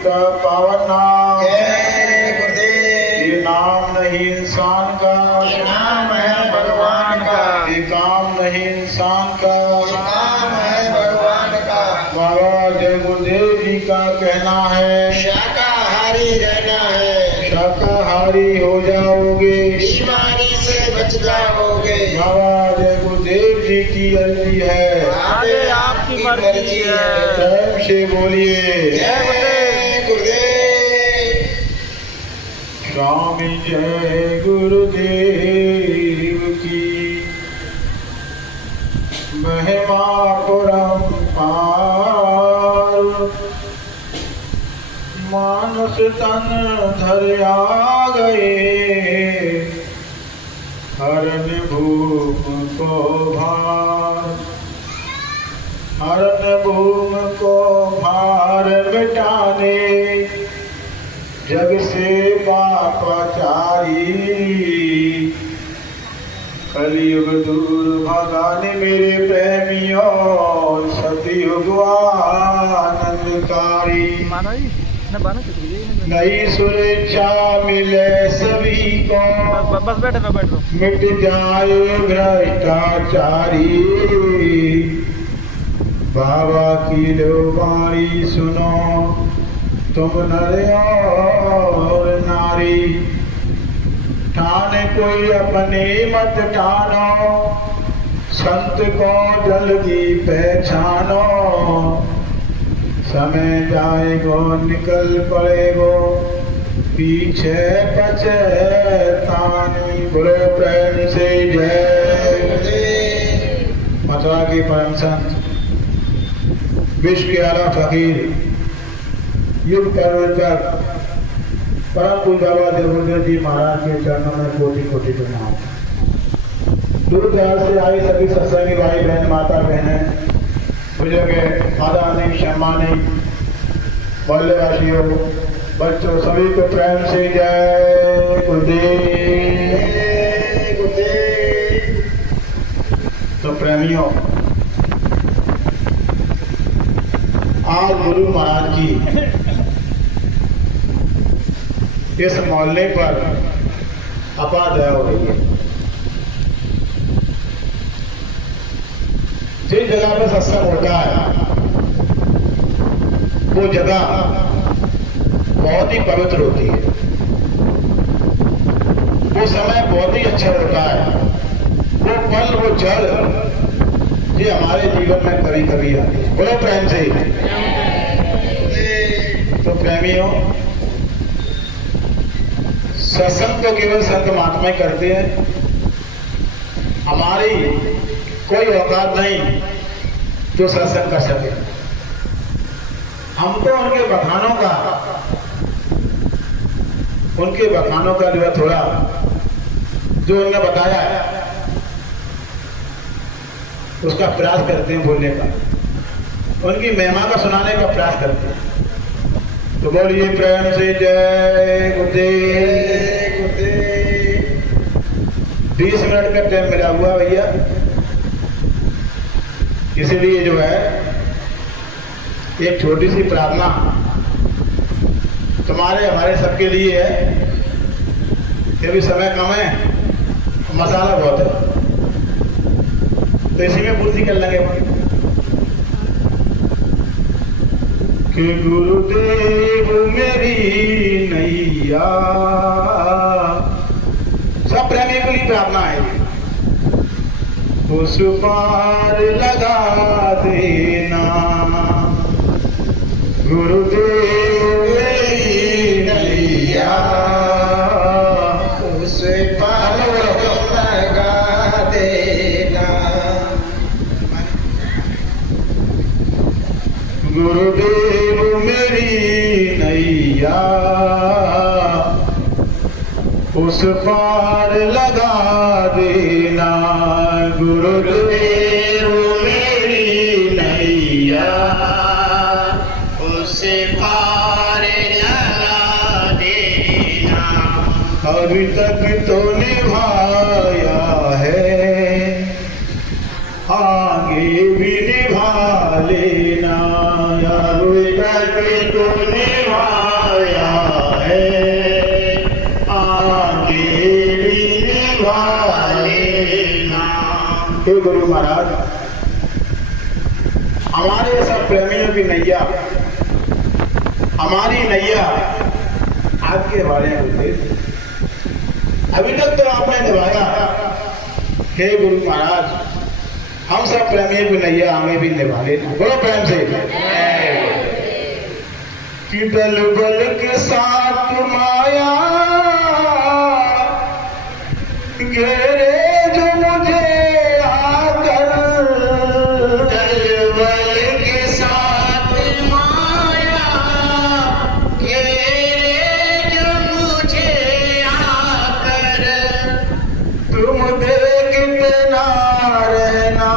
का पावन नाम, जय गुरुदेव। ये नाम नहीं इंसान का, ये नाम है भगवान का, ये काम नहीं इंसान का, ये काम है भगवान का। बाबा जय गुरुदेव जी का कहना है शाकाहारी रहना है, शाकाहारी हो जाओगे, बीमारी से बच जाओगे। बाबा जय गुरुदेव जी की अर्जी है, आगे आपकी मर्जी है। प्रेम से बोलिए जय गुरुदेव। स्वामी जय गुरुदेव की महिमा परम्पार, मानस तन धर आ गए, हरण भूम को भार, हरण भूम को भार मिटाने, जग से पापाचारी, कलयुग दूर भगाने मेरे प्रेमियों, सतयुग आनंदकारी। नई सुरक्षा मिले सभी को, बस बैठे मैं बैठ रहा हूँ। मिट जाए भ्रष्टाचारी, बाबा की लो वाणी सुनो तुम नर और नारी, ठाने कोई अपने मत ठानो, संत को जल्दी पहचानो, समय जाएगो निकल पड़ेगो, पीछे पछतानी। बोलो प्रेम से जय गुरुदेव। मथुरा के परम संत, विश्व के आला फकीर, युग परवंचक परम पूज्य बाबा जय गुरुदेव जी महाराज के चरणों में कोटि कोटि प्रणाम। दूर दराज से आई सभी सत्संगी भाई बहन, माता बहनें, बुजुर्ग, मादानी, शम्मानी, मोहल्लेवासियों, बच्चों, सभी को प्रेम से जय गुरुदेव। जय गुरुदेव। तो प्रेमियों, आज गुरु महाराज की इस मोहल्ले पर अपार दया हो रही है। जिस जगह पर सत्संग होता है वो जगह बहुत ही पवित्र होती है, वो समय बहुत ही अच्छा होता है, वो पल, वो क्षण ये हमारे जीवन में कभी कभी आते हैं। बोलो प्रेम से। तो प्रेमियों, सत्संग तो केवल संत महात्मा ही करते हैं, हमारी कोई औकात नहीं जो सत्संग कर सके। हम तो उनके बखानों का जो है थोड़ा जो उन्होंने बताया है उसका प्रयास करते हैं बोलने का, उनकी महिमा का सुनाने का प्रयास करते हैं। तो बोलिए प्रेम से जय गुरुदेव। गुरुदेव। 20 मिनट का टाइम मिला हुआ भैया, इसीलिए जो है एक छोटी सी प्रार्थना तुम्हारे हमारे सबके लिए है। ये भी समय कम है, मसाला बहुत है, तो इसी में पूर्ति कर लेंगे कि गुरुदेव मेरी नैया। सब प्रेमी के लिए प्रार्थना है, उस पार लगा देना, गुरुदेव मेरी नैया, उस पार लगा देना, गुरुदेव मेरी नैया, उस पार लगा देना, गुरुदेव मेरी नैया, उस पार लगा देना। अभी तक तो निभाया है, आगे भी निभा लेना, अभी तक तो निभा हे गुरु महाराज, हमारे सब प्रेमियों की नैया, हमारी नैया आपके हवाले होते, अभी तक तो आपने निभाया। हे गुरु महाराज, हम सब प्रेमियों की नैया हमें भी निभा लेना। बड़ो प्रेम से कि बल बल के साथ माया घेरे जो मुझे आकर, बल बल के साथ माया घेरे जो मुझे आकर, तुम देखते ना रहना,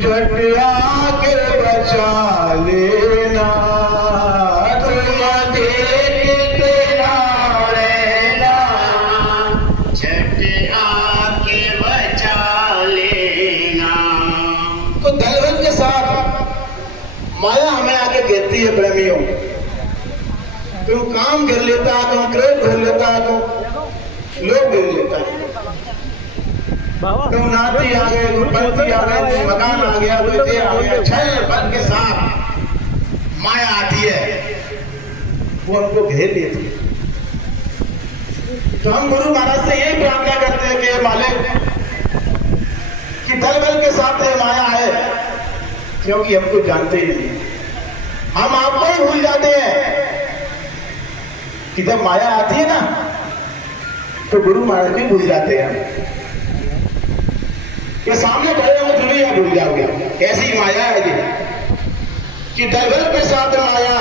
झट आके बचा लेना। तुम देखते ना रहना, झट आके बचा लेना। तो दलबल के साथ माया हमें आके कहती है प्रेमियों, तुम काम कर लेता, तुम क्रोध कर लेता, तुम लोग गिर लेता है, तुम नाती आ गए, तुम बंती आ गए, तुम मकान आ गया, तुम ये आ गया। छह बल के साथ माया आती है, वो हमको घेर लेती है। तो हम गुरु महाराज से यही प्रार्थना करते हैं कि मालिक, कि दल बल के साथ ये माया है, क्योंकि हमको जानते ही नहीं, हम आपको ही भूल जाते हैं। कि जब माया आती है ना, तो गुरु महाराज भी भूल जाते हैं। ये सामने खड़े हो दुनिया भूल जाओगे, ऐसी माया है ये। कि दलबल के साथ माया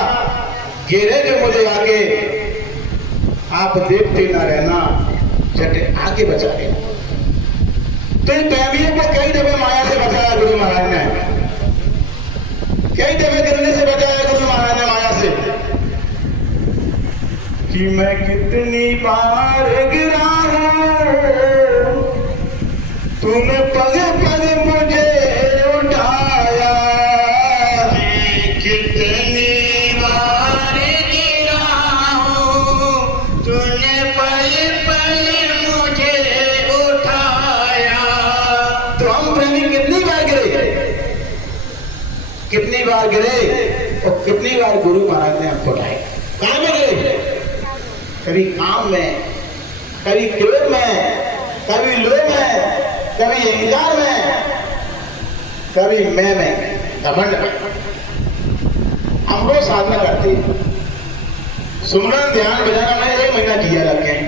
घेरे जो मुझे आगे, आप देखते ना रहना, झटे आगे बचा लेना। तो इन प्रेमियों को कई दफे माया से बचाया गुरु महाराज ने, कई दफे गिरने से बचाया गुरु महाराज ने माया से। कि मैं कितनी बार गिरा हूं, तूने पग पग मुझे उठाया। मैं कितनी बार गिरा हूँ, तूने पल पल मुझे उठाया। तो हम प्रेमी कितनी बार गिरे, कितनी बार गिरे, और कितनी बार गुरु महाराज ने हमको उठाया। कहाँ में गिरे? कभी काम में, कभी क्रोध में, कभी लोभ में, कभी अहंकार में, कभी मैं में, घमंड में। हम रोज साधना करते हैं, सुमरन ध्यान भजन हमने 1 महीना किया लग गए,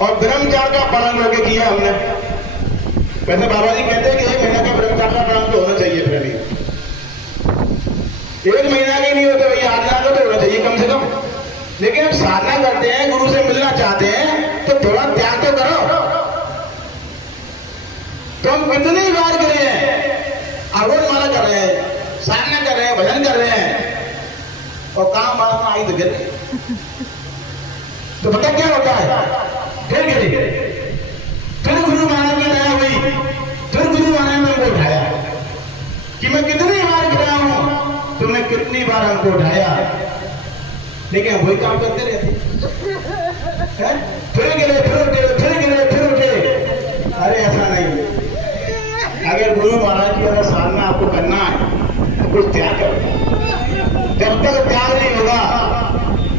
और ब्रह्मचार्य का पालन करके किया हमने। वैसे बाबा जी कहते हैं कि 1 महीना का ब्रह्मचार्य का पालन तो होना चाहिए प्रेमी। 1 महीना के नहीं होते भैया, 8 दिन का तो होना चाहिए कम से कम। लेकिन हम साधना करते हैं, गुरु से मिलना चाहते हैं, तो थोड़ा त्याग तो करो। तो हम कितनी बार गिरे हैं, आरोप माला कर रहे हैं, साधना कर रहे हैं, भजन कर रहे हैं, और काम बात में आई तो गिर गए। तो पता क्या होता है, फिर गिरे, फिर गुरु महाराज की दया हुई, फिर गुरु महाराज ने हमको उठाया। कि मैं कितनी बार गिरा हूं, तुमने कितनी बार हमको उठाया। लेकिन वही काम करते रहते हैं, फिर गिरे, फिर उठे, फिर गिरे, फिर उठे। अरे ऐसा नहीं, अगर गुरु महाराज की अगर साधना आपको करना है तो कुछ त्याग करो। जब तक त्याग नहीं होगा,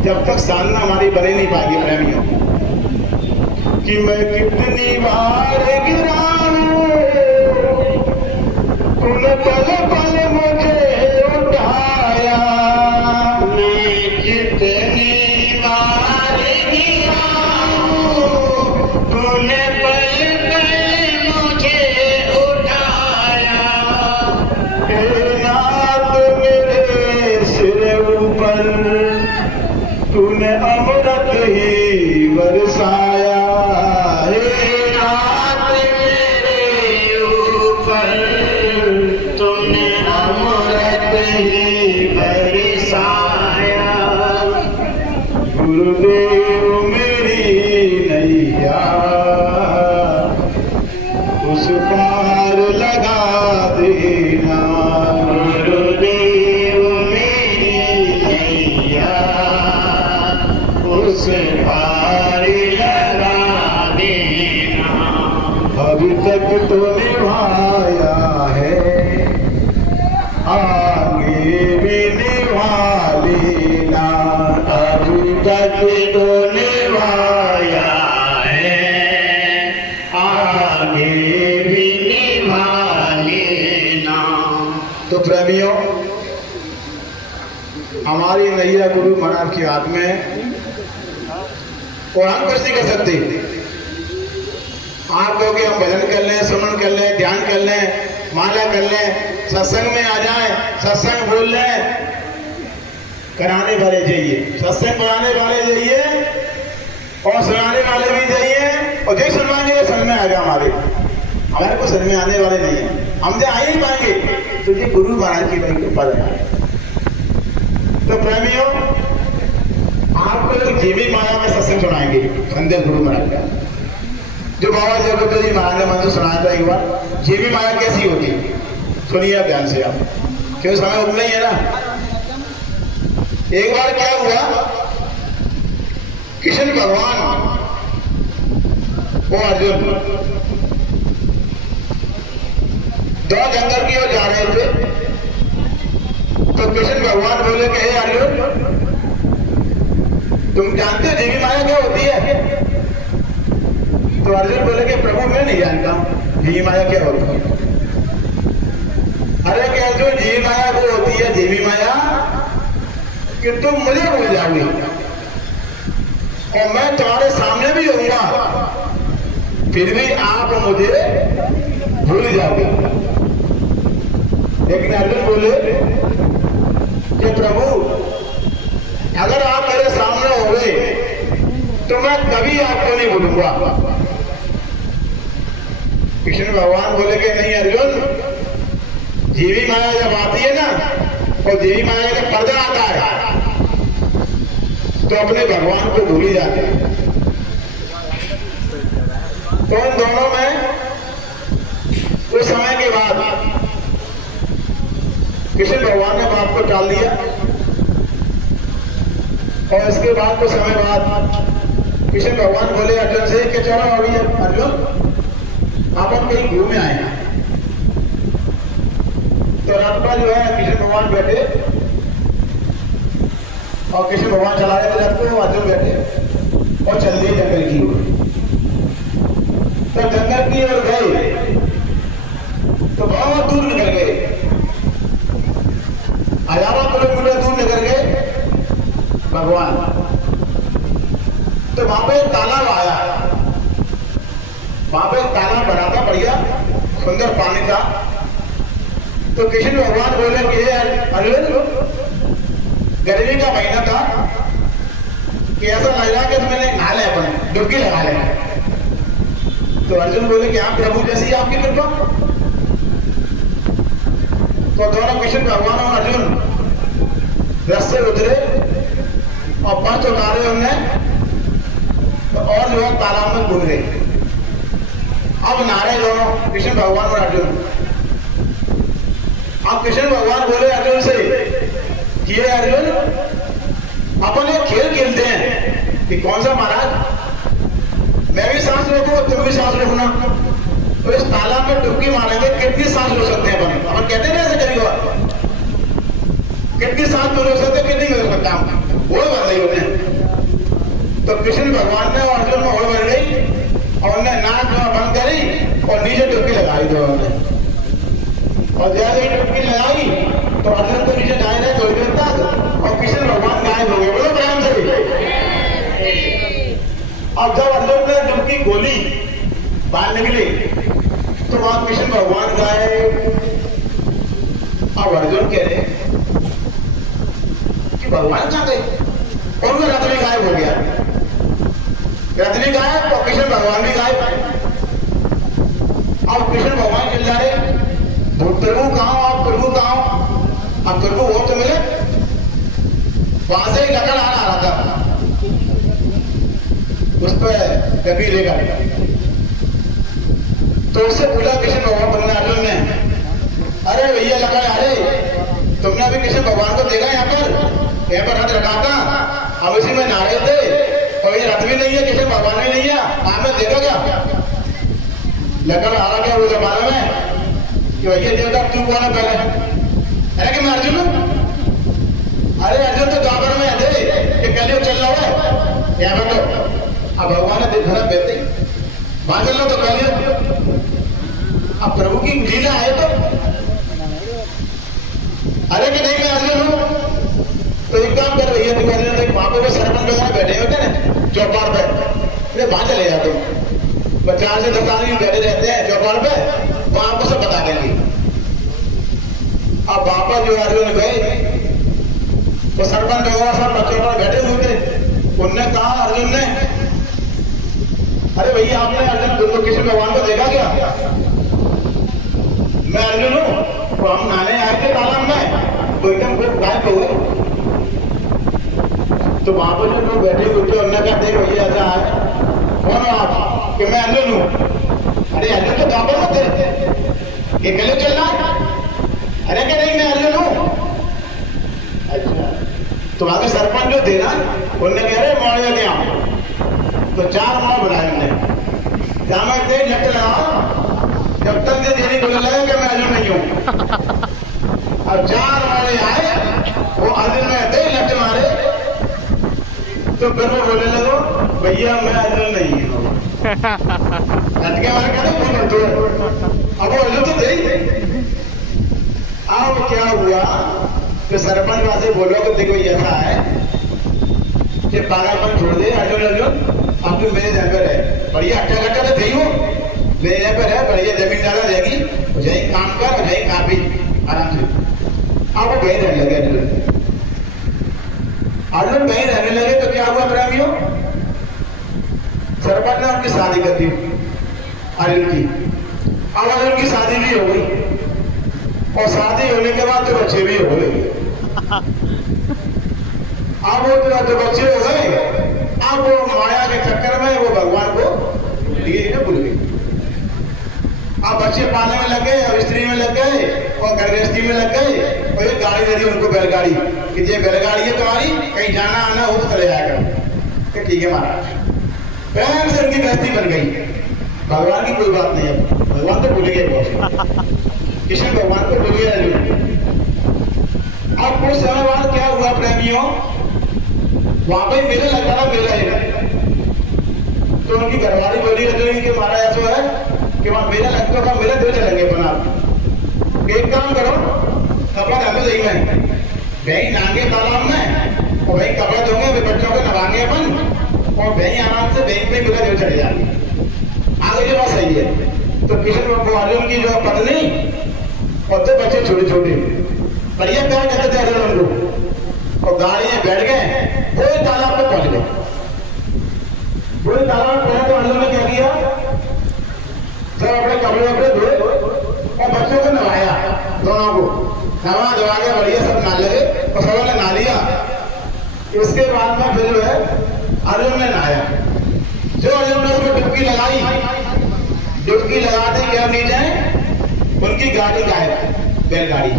जब तक साधना हमारी बने नहीं पाएगी प्रेमियों। कि मैं कितनी बार गिरा हूं, तूने पल पल मुझे उठाया। मैं कितनी बार गिरा हूँ, तूने पल पल मुझे उठाया। हे नाथ मेरे सिर ऊपर, तूने अमृत ही बरसाया। हे नाथ मेरे ऊपर, तूने अमृत ही बरसाया। गुरुदेव मेरी नैया, उस पार लगा देना। गुरुदेव मेरी नैया, उस पार लगा देना। तक तो निभाया है, आगे भी निभा लेना। अभी तक तो निभाया है, आगे भी निभा लेना। तो प्रेमियों, हमारी नैया गुरु महाराज की हाथ में है और हम कुछ नहीं कर सकते। आप लोग हम भजन कर लें, सुमन कर लें, ध्यान कर लें, माला कर लें, सत्संग में आ जाएं, सत्संग बोल लें, कराने वाले चाहिए, सत्संग कराने वाले चाहिए और सुनाने वाले भी चाहिए। और जो सुनवाएंगे वो समझ में आ जाए। हमारे को समझ में आने वाले नहीं है, हम तो आ ही नहीं पाएंगे, क्योंकि गुरु महाराज की वही कृपा है। तो प्रेमियों, आपको एक जीवी माया में सत्संग सुनाएंगे संदेश गुरु महाराज का, जो बाबा जगत जी महाराज ने मंत्र सुनाया था एक बार। जीवी माया कैसी होती है सुनिए ध्यान से आप, क्यों समय उतना ही है ना। एक बार क्या हुआ, कृष्ण भगवान वो अर्जुन दो जंगल की ओर जा रहे थे। तो कृष्ण भगवान बोले कि हे अर्जुन, तुम जानते हो देवी माया क्या होती है? तो अर्जुन बोले कि प्रभु मैं नहीं जानता देवी माया क्या होती है। अरे कि अर्जुन, देवी माया वो होती है देवी माया कि तुम मुझे भूल जाओगे और मैं तुम्हारे सामने भी होऊंगा, फिर भी आप मुझे भूल जाओगे। लेकिन अर्जुन बोले कि प्रभु, अगर आप मेरे सामने हो गए तो मैं कभी आपको नहीं भूलूंगा। कृष्ण भगवान बोले कि नहीं अर्जुन, जीवी माया जब आती है ना, और देवी माया का पर्दा आता है तो अपने भगवान को भूल ही जाते हैं। तो इन दोनों में कुछ समय के बाद कृष्ण भगवान ने बाप को टाल दिया और इसके बाद कुछ समय बाद कृष्ण भगवान बोले अर्जुन से कि चलो अभी अर्जुन अपन कहीं घूमे आए हैं। तो रात को जो है कृष्ण भगवान बैठे और कृष्ण भगवान चला रहे थे रथ को, अर्जुन बैठे और चल दिए जंगल की ओर। तो जंगल की ओर गए तो बहुत दूर निकल गए, हजारों किलोमीटर दूर निकल गए भगवान। तो वहां पे एक तालाब आया, वहां पे एक तालाब बना था, बढ़िया सुंदर पानी था। तो कृष्ण भगवान बोले कि अर्जुन, गर्मी का महीना था कि ऐसा लग रहा कि मैंने नहा ले, अपने डुबकी लगा ले। तो अर्जुन बोले कि हाँ प्रभु, जैसी आपकी कृपा। तो दोनों कृष्ण भगवान और अर्जुन रथ से उतरे और पर्च उतारे उनने, तो और जो है तालाब में कूद गए। अब नारे दोनों कृष्ण भगवान और अर्जुन। अब कृष्ण भगवान बोले अर्जुन से कि ये अर्जुन, अपन एक खेल खेलते हैं कि कौन सा महाराज, मैं भी सांस रोकूं तुम भी सांस रोकना, तो इस तालाब में डुबकी मारेंगे, कितनी सांस रोक सकते हैं अपन। अपन कहते हैं ना ऐसे करेंगे, कितनी सांस रोक सकते हैं, कितनी रोक सकता हूं, वो बन गई उन्हें। तो कृष्ण भगवान ने और अर्जुन में होड़ बन गई और उन्हें नाक बंद करी और नीचे डुबकी लगाई दोनों ने। और जैसे ही डुबकी लगाई तो अर्जुन को नीचे डाल रहे थोड़ी देर तक और कृष्ण भगवान गायब हो गए। बोलो प्रेम से। अब जब अर्जुन ने डुबकी खोली, बाहर निकली, तो वहां कृष्ण भगवान गायब। अब अर्जुन कह रहे कि भगवान कहां गए, और वो रथ भी गायब हो गया, रथ भी गायब और कृष्ण भगवान भी गायब। अब कृष्ण भगवान चल जा रहे, प्रभु कहां हो आप, प्रभु कहां हो। अब प्रभु वो तो मिले, वहां से ही लकड़ आ रहा था, उस पर कभी लेगा। तो उससे बोला कृष्ण भगवान बंदा अर्जुन ने, अरे भैया लकड़ आ रहे, तुमने अभी कृष्ण भगवान को देखा यहाँ पर रथ रखा था, हम इसी में नहा रहे थे और ये रथ भी नहीं है, कृष्ण भगवान भी नहीं है, आपने देखा क्या? लगन आ गया वो जमाने में कि भैया देवता तू कौन है पहले, अरे कि मैं अर्जुन हूँ। अरे अर्जुन तो द्वापर में है कि कलयुग चल रहा है क्या बताओ। अब भगवान ने देखा बेहते वहां चल रहा तो कलयुग, अब प्रभु की लीला है तो अरे कि नहीं मैं अर्जुन हूँ तो एक काम कर भैया तू अर्जुन तो वहां पे सरपंच वगैरह बैठे होते हैं चौपाल पे, अरे वहां चले जाते हो 50 से 10 आदमी बैठे रहते हैं चौपाल पे, वहां आपको सब बता देंगे। अब वहां पर जो अर्जुन गए तो सरपंच वगैरह सब बच्चों पर बैठे हुए थे, उनने कहा अर्जुन ने अरे भैया आपने अर्जुन तो कृष्ण भगवान को देखा क्या, मैं अर्जुन हूँ तो हम नहाने आए थे तालाब में तो एकदम फिर गायब हो गए। तो वहां पर जो लोग बैठे हुए थे उन्होंने कहा देख भैया ऐसा है कौन हो आप कि मैं अर्जुन हूँ। अरे अर्जुन तो द्वापर में थे ये कलयुग चल रहा है, अरे कि नहीं मैं अर्जुन हूँ। अच्छा तो वहां के सरपंच जो थे ना उन्होंने कहा अरे मौड़िया क्या तो 4 माँ बुलाए हमने जामा थे लट लगा जब तक ये देरी बोलने लगा कि मैं अर्जुन नहीं हूँ। अब 4 वाले आए वो अर्जुन में थे लट मारे तो फिर वो बोलने लगो भैया मैं अर्जुन नहीं हूँ। लट के मारे कहते बोल तो अब वो अर्जुन तो थे। अब क्या हुआ कि सरपंच वहां से बोलो कि देखो ऐसा है कि पागलपन छोड़ दे अर्जुन अर्जुन अब तुम मेरे जगह पर है बढ़िया अट्ठा कट्टा तो थी हो मेरे जगह पर है बढ़िया जमीन ज्यादा रहेगी यही काम कर यही काफी आराम से। अब वो कहीं रहने लगे अर्जुन कहीं रहने लगे तो क्या हुआ प्रेमियों सरपंच ने उनकी शादी कर दी अर्जुन की। अब अर्जुन की शादी भी हो गई और शादी होने के बाद तो बच्चे भी हो गए। अब वो तो बच्चे हो गए अब वो माया के चक्कर में वो भगवान को धीरे भूल गई। अब बच्चे पालने में लग गए और स्त्री में लग गए और गृहस्थी में लग गए और ये गाड़ी दे दी उनको बैलगाड़ी कि ये बैलगाड़ी है तुम्हारी कहीं जाना आना हो तो चले जाएगा कि ठीक है महाराज। प्रेम से उनकी गृहस्थी बन गई। भगवान की कोई बात नहीं है भगवान तो भूल गए बहुत कृष्ण भगवान को भूल गया। अब कुछ समय बाद क्या हुआ प्रेमियों वहां पे मेला लगा था मेला है तो उनकी घरवाली बोली रही कि महाराज ऐसा है कि वहां मेला लगता था मेला दो चलेंगे अपन आप एक काम करो कपड़ा डालो दही में वही नांगे तालाब में और वही कपड़ा धोंगे बच्चों को नवाएंगे अपन और वही आराम से बैंक में मेला दो चले जाएंगे। आगे जो बात सही है तो कृष्ण अर्जुन की जो पत्नी और 2 बच्चे छोटे छोटे बढ़िया प्यार करते थे अर्जुन उनको और गाड़ी में बैठ गए पूरे तालाब पे पहुंच गए। पूरे तालाब में पहुंचे तो अर्जुन ने क्या किया जब अपने कपड़े वपड़े धोए और बच्चों को नवाया दोनों को नवा धवा के बढ़िया सब नहा लगे और सबों ने नहा लिया। इसके बाद में फिर जो है अर्जुन ने नहाया जो अर्जुन ने उसमें डुबकी लगाई डुबकी लगाते क्या नीचे उनकी गाड़ी गायब बैलगाड़ी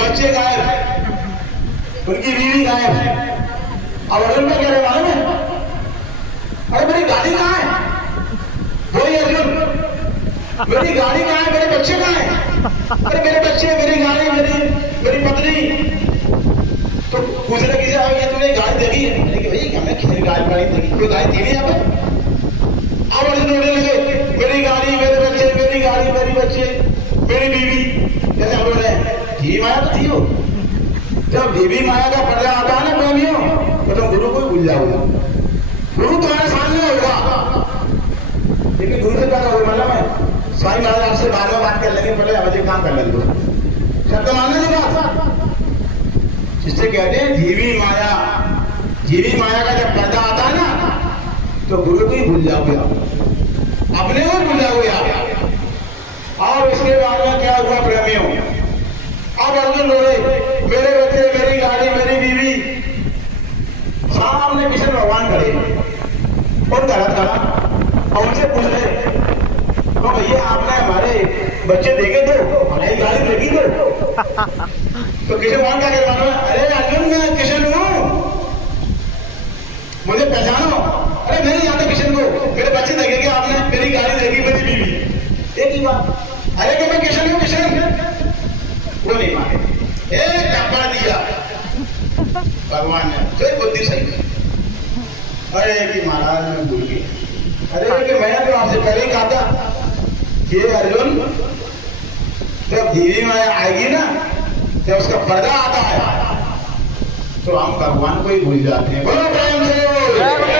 बच्चे गायब उनकी बीवी गायब। अब अर्जुन क्या कह रहे मालूम है अरे मेरी गाड़ी कहाँ है वही अर्जुन मेरी गाड़ी कहाँ है मेरे बच्चे कहाँ हैं अरे मेरे बच्चे मेरी गाड़ी मेरी पत्नी तो पूछ रहे किसी ये तूने गाड़ी देखी है लेकिन भाई हमने किसी गाड़ी देखी कोई गाड़ी थी नहीं यहाँ पे। अब अर्जुन बोलने लगे मेरी गाड़ी मेरे बच्चे मेरी गाड़ी मेरी बच्चे मेरी बीवी जैसे हम बोल रहे हैं ही माया तो थी हो जब देवी माया का पर्दा आता है ना प्रेमियों तो तुम गुरु को भूल जाओगे। गुरु तुम्हारे सामने होगा लेकिन गुरु से क्या करोगे मतलब है स्वामी महाराज आपसे बाद में बात कर लेंगे पहले अब काम कर लेंगे शब्द मानने की बात जिससे कहते हैं जीवी माया का जब पर्दा आता है ना तो गुरु को ही भूल जाओगे आप अपने को भूल जाओगे आप। और इसके बाद में क्या हुआ प्रेमियों अब अर्जुन बोले मेरे बच्चे मेरी गाड़ी मेरी बीवी सामने कृष्ण भगवान खड़े और गलत खड़ा और उनसे पूछ रहे तो भैया आपने हमारे बच्चे देखे थे हमारी गाड़ी देखी थे तो कृष्ण भगवान क्या कहते हैं अरे अर्जुन मैं कृष्ण हूँ मुझे पहचानो। अरे नहीं आता कृष्ण को मेरे बच्चे देखेंगे आपने मेरी गाड़ी देखी मेरी बीवी नहीं बात। अरे कि मैं किशन हूँ, किशन वो नहीं माने, एक थप्पड़ दिया भगवान ने, जो बुद्धि सही। अरे कि महाराज मैं भूल गया, अरे कि मैं तो आपसे पहले ही कहा था ये अर्जुन जब धीरे माया आएगी ना, जब उसका पर्दा आता है तो हम भगवान को ही भूल जाते हैं। बोलो प्रेम से।